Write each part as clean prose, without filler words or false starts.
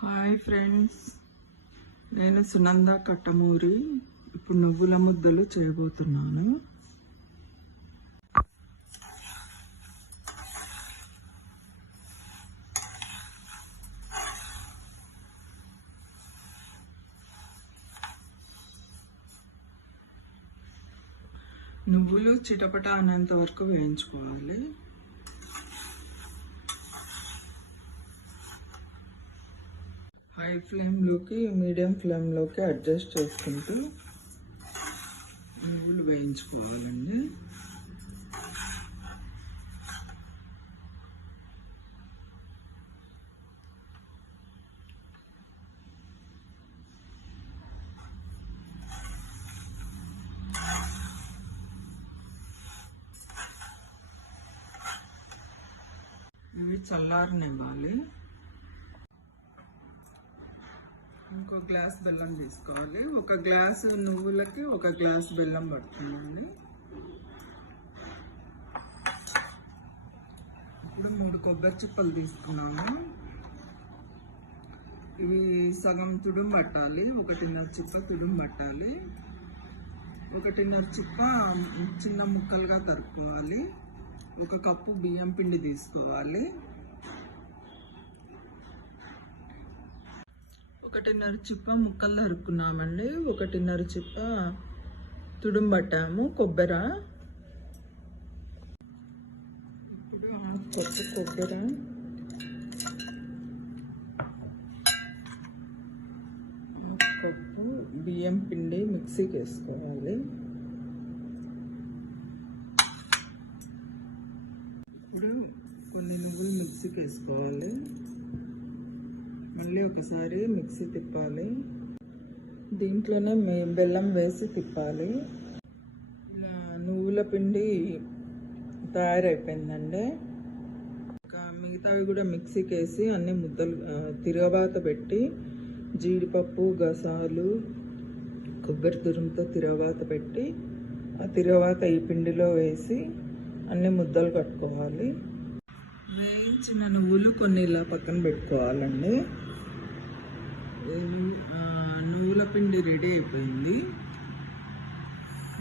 Hi friends, నేను సునంద కట్టమూరి. ఇప్పుడు నువ్వుల ముద్దలు చేయబోతున్నాను. నువ్వులు చిటపట అనేంత వరకు వేయించుకోవాలి. హై ఫ్లేమ్లోకి మీడియం ఫ్లేమ్లోకి అడ్జస్ట్ చేసుకుంటూ నువ్వులు వేయించుకోవాలండి. ఇవి చల్లారనివ్వాలి. ఇంకో గ్లాస్ బెల్లం తీసుకోవాలి. ఒక గ్లాసు నువ్వులకి ఒక గ్లాస్ బెల్లం పడుతుందండి. ఇప్పుడు 3 కొబ్బరి చిప్పలు తీసుకున్నాము. ఇవి సగం తుడుము పట్టాలి. 1.5 చిప్ప తుడుము పట్టాలి. 1.5 చిప్ప చిన్న ముక్కలుగా తరుక్కోవాలి. 1 కప్పు బియ్యం పిండి తీసుకోవాలి. 1.5 చిప్ప ముక్కలు తరుక్కున్నామండి. 1.5 చిప్ప తుడుము పట్టాము కొబ్బరి. ఇప్పుడు 1/2 కప్పు కొబ్బరి, 1 కప్పు బియ్యం పిండి మిక్సీకి వేసుకోవాలి. ఇప్పుడు కొన్ని నువ్వులు మిక్సీకి వేసుకోవాలి. మళ్ళీ ఒకసారి మిక్సీ తిప్పాలి. దీంట్లోనే బెల్లం వేసి తిప్పాలి. ఇలా నువ్వుల పిండి తయారైపోయిందండి. ఇంకా మిగతావి కూడా మిక్సీకి వేసి అన్ని ముద్దలు తిరగబాత పెట్టి జీడిపప్పు, గసాలు, కొబ్బరి తురుముతో తిరగబాత పెట్టి ఆ తిరగబాత ఈ పిండిలో వేసి అన్ని ముద్దలు కట్టుకోవాలి. వేయించిన నువ్వులు కొన్ని ఇలా పక్కన పెట్టుకోవాలండి. నువ్వుల పిండి రెడీ అయిపోయింది.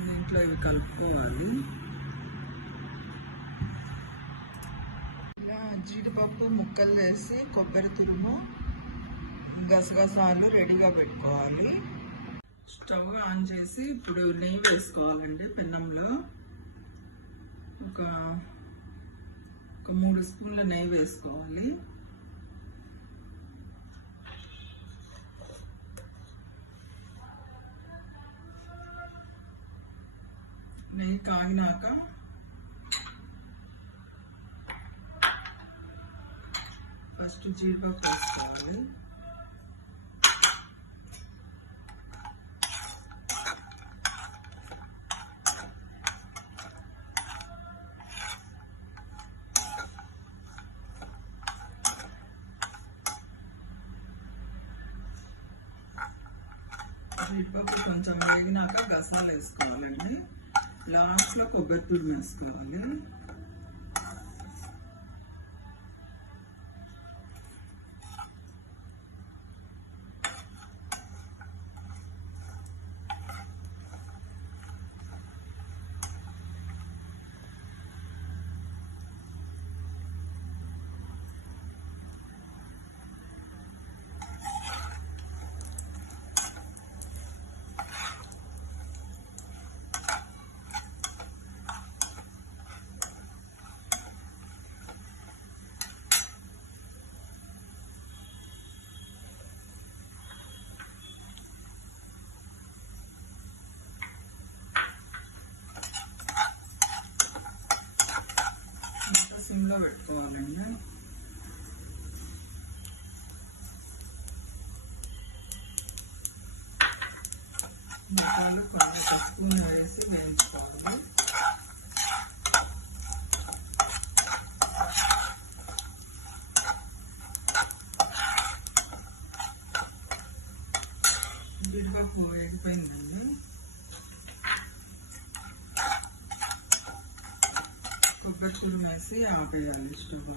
దీంట్లో ఇవి కలుపుకోవాలి. ఇలా జీడిపప్పు ముక్కలు వేసి కొబ్బరి తురుము, గసగసాలు రెడీగా పెట్టుకోవాలి. స్టవ్ ఆన్ చేసి ఇప్పుడు నెయ్యి వేసుకోవాలండి. పెన్నంలో ఒక 3 స్పూన్ల నెయ్యి వేసుకోవాలి. నెయ్యి కాగినాక ఫస్ట్ జీడిపప్పు వేసుకోవాలి. జీడిపప్పు కొంచెం వేగినాక గసాలు వేసుకోవాలండి. లాస్ట్లో కొబ్బరి తురుము వేసుకోవాలి. సిమ్లో పెట్టుకోవాలండి. మసాలా కొంచెం స్పూన్ వేసి వేయించుకోవాలి. జీడిపప్పు వేగిపోయిందండి. కొబ్బరి తురుము వేసి ఆపేయాలి స్టవ్.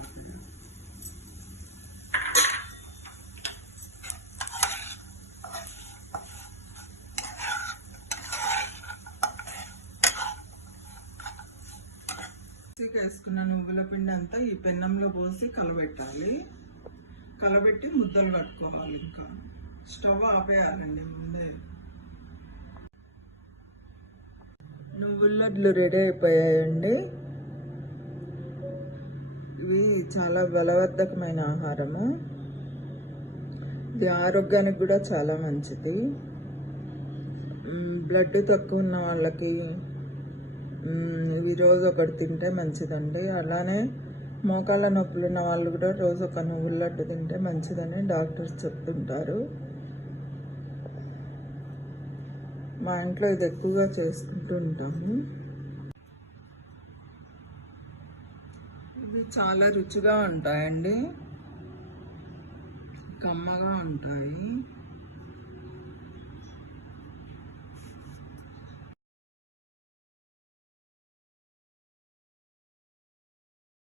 మిక్సీకి వేసుకున్న నువ్వుల పిండి అంతా ఈ పెన్నంలో పోసి కలబెట్టాలి. కలబెట్టి ముద్దలు కట్టుకోవాలి. ఇంకా స్టవ్ ఆపేయాలండి ముందే. నువ్వుల లడ్లు రెడీ అయిపోయాయండి. ఇవి చాలా బలవర్ధకమైన ఆహారము. ఇది ఆరోగ్యానికి కూడా చాలా మంచిది. బ్లడ్ తక్కువ ఉన్న వాళ్ళకి ఇవి రోజు ఒకటి తింటే మంచిదండి. అలానే మోకాళ్ళ నొప్పులు ఉన్న వాళ్ళు కూడా రోజు ఒక నువ్వుల లడ్డు తింటే మంచిదని డాక్టర్స్ చెప్తుంటారు. మా ఇంట్లో ఇది ఎక్కువగా చేసుకుంటూ ఉంటాము. ఇవి చాలా రుచిగా ఉంటాయండి, కమ్మగా ఉంటాయి.